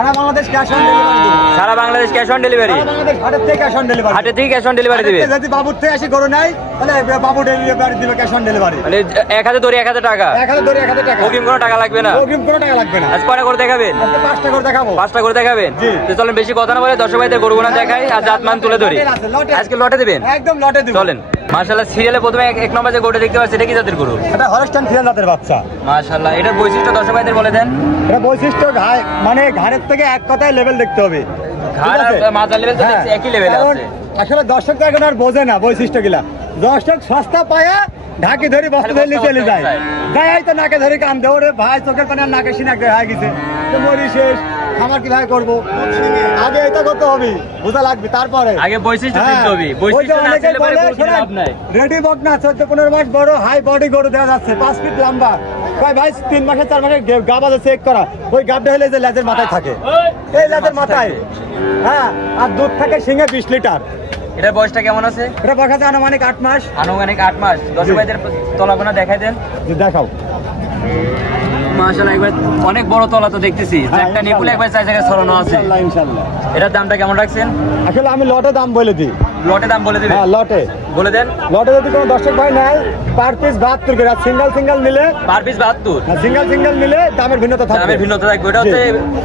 Sara Bangladesh cash on delivery দেব। সারা Bangladesh cash on delivery? সারা বাংলাদেশ হাটের থেকে ক্যাশ অন ডেলিভারি। হাটের থেকে ক্যাশ অন ডেলিভারি দিবে? যদি বাবুর থেকে আসি গরু নাই তাহলে বাবু ডেলিভারি দিবে ক্যাশ অন ডেলিভারি। মানে 1000 ধরে 1000 টাকা? 1000 ধরে 1000 টাকা। অগ্রিম কোনো টাকা লাগবে না? অগ্রিম কোনো টাকা লাগবে না। আজ কয়টা করে দেখাবেন? আজকে 5টা করে দেখাবো। 5টা করে দেখাবেন? জি। তো চলেন বেশি কথা না বলে দর্শক ভাইদের গরুগুনা দেখাই আর জাতমান তুলে ধরি। আজকে লটে দিবেন? একদম লটে দিব। চলেন। মাশাআল্লাহ, সিরিয়ালে প্রথমে এক নম্বর যে গরুটা দেখতে পাচ্ছি এটা কি জাতের গরু? এটা হলস্টাইন ফ্রিজিয়ান জাতের বাচ্চা। মাশাআল্লাহ, এটার বৈশিষ্ট্য দর্শক ভাইদের বলে দেন। এটা বৈশিষ্ট্য মানে ঘাড়ের থেকে এক কথায় লেভেল দেখতে হবে। ঘাড় আর মাথা লেভেল তো দেখছি একই লেভেলে আছে। আসলে দর্শক তো এখন আর বোঝে না বৈশিষ্ট্য গুলা। দর্শক সস্তা পায়া ঢাকি ধরে বস্তা ধরে নিয়ে চলে যায়। যাই তো নাকে ধরে কান দেওরে ভাই চোখের পানি আর নাকে সিনাকে হয়ে গেছে। তো মরি শেষ, খামার কিভাবে করবো? আগে এটা করতে হবে, বোঝা লাগবে তারপরে। আগে বৈশিষ্ট্য দেখতে হবে। বৈশিষ্ট্য না ছিল পরে গরু কিনে লাভ নাই। রেডি বক না 14-15 মাস বড় হাই বডি গরু দেওয়া যাচ্ছে, 5 ফিট লম্বা। ভাই 3 মাসে 4 মাসে গাব আছে চেক করা। ওই গাবটা হলে যে লেজের মাথায় থাকে, এই লেজের মাথায়। হ্যাঁ, আর দুধ থাকে সিংহে 20 লিটার। এটার বয়সটা কেমন আছে? এটা বয়স আছে আনুমানিক 8 মাস। আনুমানিক 8 মাস। দর্শক ভাইদের তলাগুনা দেখাই দেন। দেখাও। মাশাআল্লাহ, একবার অনেক বড় তলা তো দেখতেছি। একটা নিপুল একবার চার জায়গায় ছড়ানো আছে। ইনশাআল্লাহ। এটার দামটা কেমন রাখছেন? আসলে আমি লটে দাম বলে দিই। লটে দাম বলে দিবেন? হ্যাঁ, লটে বলে দেন। লটে যদি কোনো দর্শক ভাই নেয় পার পিস 72 করে, সিঙ্গেল নিলে পার পিস 72? সিঙ্গেল নিলে দামের ভিন্নতা থাকবে। দামের ভিন্নতা থাকবে। এটা হচ্ছে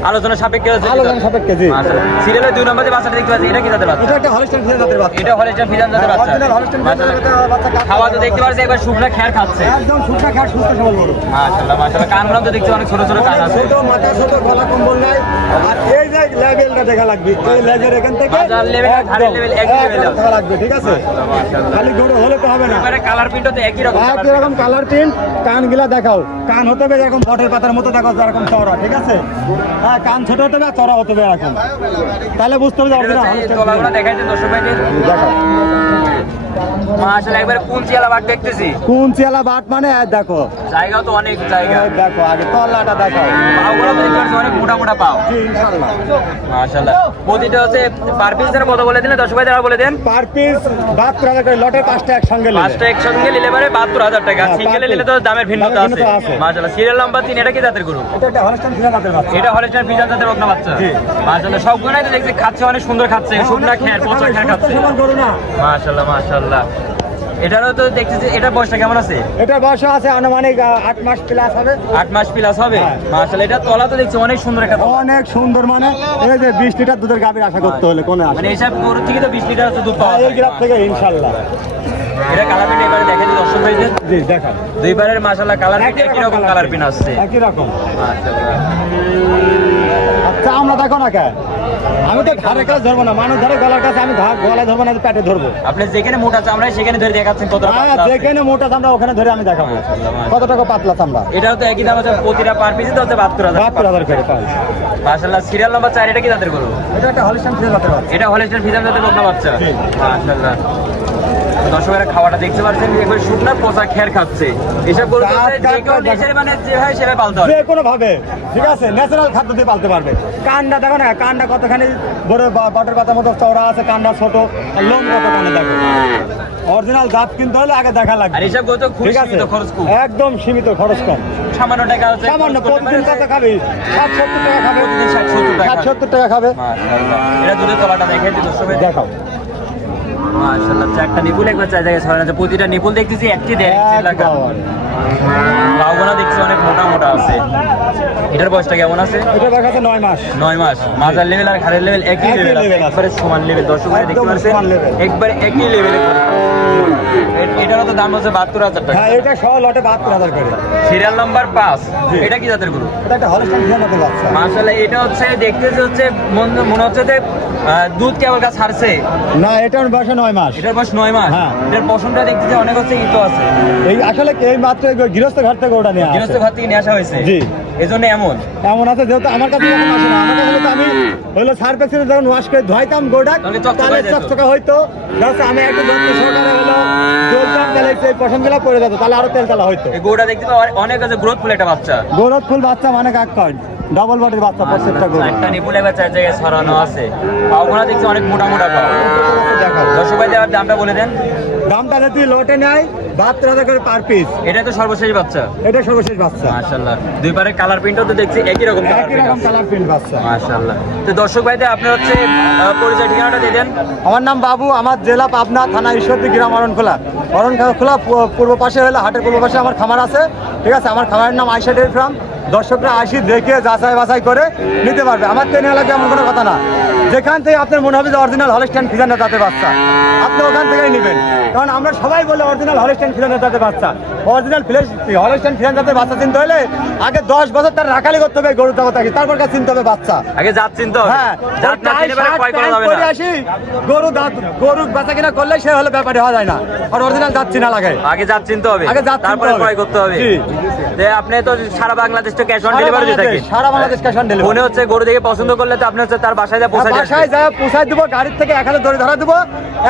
আলোচনা সাপেক্ষে হচ্ছে। আলোচনা সাপেক্ষে, জি। সিরিয়ালের 2 নম্বরে বাচ্চাটা দেখতে পাচ্ছি, এটা কি জাতের বাচ্চা? এটা একটা হলস্টাইন ফ্রিজিয়ান জাতের বাচ্চা। এটা হলস্টাইন ফ্রিজিয়ান জাতের বাচ্চা। অরিজিনাল হলস্টাইন ফ্রিজিয়ান জাতের বাচ্চা। খাওয়া তো দেখতে পাচ্ছি একবার শুকনা খেয়ার খাচ্ছে। একদম শুকনা খাট, সুস্থ সবল গরু। মাশাআল্লাহ, কানগুলো তো দেখছি অনেক ছোট ছোট কান আছে। ছোট মাথা, ছোট গলা, কম্বল নাই। আর এই যে লেভেলটা দেখা লাগবে, এই লেজের এখান থেকে মাথার লেভেল আর ঘাড়ের লেভেল একই লেভেলে আছে। দেখা লাগবে, ঠিক আছে? খালি গরু হলে তো হবে না। এবারে কালার প্রিন্টও তো একই রকম। একই রকম কালার প্রিন্ট। কানগুলা দেখাও, কান হতে হবে এরকম বটের পাতার মতো, দেখো এরকম চওড়া, ঠিক আছে? হ্যাঁ, কান ছোট হতে হবে আর চওড়া হতে হবে এরকম, তাহলে বুঝতে হবে যে অরিজিনাল হলস্টাইন তলাগুলো দেখাই দেন দর্শক ভাইদের। দেখাও। মাশাআল্লাহ, একবার কুঞ্চিয়ালা বাট দেখতেছি। কুঞ্চিয়ালা বাট মানে দেখো, জায়গাও তো অনেক জায়গা। দেখো আগে তলাটা দেখাও। পাওগুলো তো দেখতে পাচ্ছি অনেক মোটা মোটা পাও। জি, ইনশাআল্লাহ। মাশাআল্লাহ, প্রতিটা হচ্ছে পার পিস এর কত বলে দিলে দর্শক ভাইদের বলে দেন। পার পিস 72,000 করে, লটের 5টা একসঙ্গে নিলে। 5টা একসঙ্গে নিলে পরে 72,000 টাকা। হ্যাঁ, সিঙ্গেলে per নিলে তো দামের ভিন্নতা দামের আছে। ভিন্নতা আছে। মাশাআল্লাহ, সিরিয়াল নাম্বার 3 এটা কি জাতের গরু? এটা একটা হলস্টাইন ফ্রিজিয়ান জাতের বাচ্চা। এটা হলস্টাইন ফ্রিজিয়ান জাতের বকনা বাচ্চা। জি। মাশাআল্লাহ, সবগুলাই তো দেখছি খাচ্ছে, অনেক সুন্দর খাচ্ছে। শুকনা খেয়ার, পচা খেয়ার খাচ্ছে। সুস্থ সবল গরু না। মাশাআল্লাহ মাশাআল্লাহ। এটারও তো দেখতেছি, এটার বয়সটা কেমন আছে? এটার বয়স আছে আনুমানিক 8 মাস প্লাস হবে। 8 মাস প্লাস হবে। হ্যাঁ। মাশাআল্লাহ, এটা তলা তো দেখছি অনেক সুন্দর একটা তলা। অনেক সুন্দর, মানে এই যে 20 লিটার দুধের গাভীর আশা করতে হলে কোনে আসে? মানে এইসব গরু থেকে তো 20 লিটার দুধ পাওয়া এই যায়। গ্রাম থেকে ইনশাআল্লাহ। এটা কালার প্রিন্ট এবারে দেখে দিই দর্শক ভাইদের। জি, দেখাও। দুই পারের মাশাআল্লাহ কালার প্রিন্ট একই রকম কালার প্রিন্ট আসছে। একই রকম। মাশাআল্লাহ, আচ্ছা, আমরা দেখো না কে, আমি তো ঘাড়ের কাছে ধরবো না, মানুষ ধরে গলার কাছে, আমি গলায় ধরবো না, পেটে ধরবো। আপনি যেখানে মোটা চামড়া সেখানে ধরে দেখাচ্ছেন কতটা হ্যাঁ, পাতলা আছে। যেখানে মোটা চামড়া ওখানে ধরে আমি দেখাবো কত টাকা পাতলা চামড়া। এটাও তো একই দাম আছে, প্রতিটা পার পিসে তো হচ্ছে 72,000। 72,000 করে পাই। মাশাআল্লাহ, সিরিয়াল নাম্বার 4 এটা কি জাতের গরু? এটা একটা হলস্টাইন ফ্রিজিয়ান জাতের বাচ্চা। এটা হলস্টাইন ফ্রিজিয়ান জাতের বকনা বাচ্চা। জি। মাশাআল্লাহ, দর্শকেরা খাওয়াটা দেখতে পাচ্ছেন, একবার শুকনা পচা খের খাচ্ছে। এসব গরু তো হচ্ছে যে কেউ নিজের মানে যে হয় সেভাবে পালতে হবে। যে কোনো ভাবে, ঠিক আছে, ন্যাচারাল খাদ্য দিয়ে পালতে পারবে। কানটা দেখো না, কানটা কতখানি বড়, বটের পাতার মতো চওড়া আছে, কানটা ছোট, আর লোম কত কানে দেখো। অরিজিনাল জাত কিনতে হলে আগে দেখা লাগবে। আর এসব গরু তো খুব ঠিক আছে, সীমিত খরচ, খুব একদম সীমিত খরচ কম। সামান্য টাকা হচ্ছে সামান্য খরচ করতে প্রতিদিন পারে। কত খাবি? 60-70 টাকা খাবে। প্রতিদিন 60-70 টাকা। 60-70 টাকা খাবে। মাশাআল্লাহ, এটা দুধের তলাটা দেখে দিই দর্শক ভাই। দেখাও। মাশাআল্লাহ, চারটা নিপুল একবার চার জায়গায় ছড়ানো আছে। প্রতিটা নিপুল দেখতেছি একটি দেড় ইঞ্চি লাগা। পাওগুনা দেখছি অনেক মোটা মোটা আছে। এটার বয়সটা কেমন আছে? এটা দেখা যাচ্ছে 9 মাস। 9 মাস। মাজার লেভেল আর ঘাড়ের লেভেল একই একই লেভেল আছে, level আছে। একবারে সমান লেভেল। দর্শক ভাই দেখতে একদম পাচ্ছেন সমান level। একবারে একই লেভেলে। এটারও তো দাম হচ্ছে 72,000 টাকা। হ্যাঁ, এটা সহ লটে 72,000 করে। সিরিয়াল নাম্বার 5 জি। এটা কি জাতের গরু? এটা একটা হলস্টাইন ফ্রিজিয়ান জাতের বাচ্চা। মাশাআল্লাহ, এটা হচ্ছে দেখতেছে হচ্ছে মনে হচ্ছে যে দুধ কেবল গাছ ছাড়ছে। না, এটার বয়স 9 মাস। এটার বয়স 9 মাস। হ্যাঁ। এটার পশমটা দেখতেছে অনেক হচ্ছে ইতো আছে। এই আসলে এই মাত্র গৃহস্থ ঘর থেকে ওটা নিয়ে গৃহস্থ আসে। ঘর থেকে নিয়ে আসা হয়েছে। জি। এজন্য এমন। এমন আছে, যেহেতু আমার কাছে এখন আসে না, আমার কাছে হলে তো আমি হলো সার্ফ এক্সেলে যখন ওয়াশ করে ধোয়াইতাম গোটা, তাহলে চকচকা তাহলে হয়ে যেত। চকচকা হইতো। জাস্ট আমি একটু যত্ন সহকারে হলো চলতাম, তাহলে এই পশমগুলো পড়ে যেত, তাহলে আরো তেল তেলা হইতো। এই গরুটা দেখতে পাওয়া অনেক আছে, গ্রোথফুল একটা বাচ্চা। গৌরব ফুল বাচ্চা মানে কাক কয়, ডবল বডির বাচ্চা প্রত্যেকটা গরু। একটা নিপুল একবার চার জায়গায় ছড়ানো আছে। পাওগুলো দেখছি অনেক মোটা মোটা পাও। দেখাও। দর্শক ভাই দেওয়ার দামটা বলে দেন। দামটা যদি লটে নেয় 72,000 করে পার পিস। এটা তো সর্বশেষ বাচ্চা। এটা সর্বশেষ বাচ্চা। মাশাআল্লাহ, দুই পারে কালার প্রিন্টও তো দেখছি একই রকম কালার একই রকম কালার প্রিন্ট বাচ্চা। মাশাআল্লাহ। তো দর্শক ভাইদের আপনার হচ্ছে পরিচয় ঠিকানাটা দিয়ে দেন। আমার নাম বাবু, আমার জেলা পাবনা, থানা ঈশ্বরদী, গ্রাম অরণখোলা। অরণখোলা পূর্ব পাশে হলে হাটের পূর্ব পাশে আমার খামার আছে, ঠিক আছে। আমার খামারের নাম আয়শা ডেয়ারি ফার্ম। দর্শকরা আসি দেখে যাচাই বাছাই করে নিতে পারবে। আমার তো নেওয়া লাগবে এমন কোনো কথা না। যেখান থেকে আপনার মনে হবে যে অরিজিনাল হলস্টাইন ফ্রিজিয়ানের জাতের বাচ্চা, আপনি ওখান থেকেই নেবেন। কারণ আমরা সবাই বলে অরিজিনাল হলস্টাইন ফ্রিজিয়ানের জাতের বাচ্চা। অরিজিনাল হলস্টাইন ফ্রিজিয়ান জাতের বাচ্চা চিনতে হলে আগে 10 বছর তার রাখালি করতে হবে গরুর জগতে, তারপর কাছে চিনতে হবে বাচ্চা। আগে জাত চিনতে হবে। হ্যাঁ, জাত না চিনে পরে ক্রয় করা যাবে না। আসি গরু বেচা কিনা করলে সে হলে ব্যাপারে হওয়া যায় না। আর অরিজিনাল জাত চিনা লাগে। আগে জাত চিনতে হবে, আগে জাত চিনতে তারপরে হবে। ক্রয় করতে হবে। জি। যে আপনি তো সারা বাংলাদেশ তো ক্যাশ অন ডেলিভারি দিয়ে থাকেন। সারা বাংলাদেশ cash on delivery। মনে হচ্ছে গরু দেখে পছন্দ করলে তো আপনি হচ্ছে তার বাসায় যা পৌঁছায় বাসায় যা পৌঁছায় দিব, গাড়ির থেকে 1000 দড়ি ধরা দিব,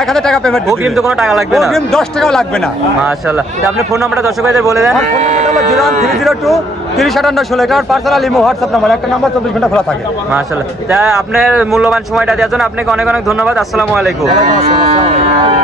1000 টাকা পেমেন্ট। অগ্রিম তো কোনো টাকা লাগবে না। অগ্রিম 10 টাকাও লাগবে না। মাশাআল্লাহ। তো আপনি ফোন নাম্বারটা দর্শক ভাইদের বলে দেন। আমার ফোন নাম্বার হলো 01302 305816। এটা আমার পার্সোনাল ইমো হোয়াটসঅ্যাপ নাম্বার। একটা নাম্বার 24 ঘন্টা খোলা থাকে। মাশাআল্লাহ। তা আপনার মূল্যবান সময়টা দেওয়ার জন্য আপনাকে অনেক অনেক ধন্যবাদ। আসসালামু আলাইকুম। ওয়ালাইকুম আসসালাম।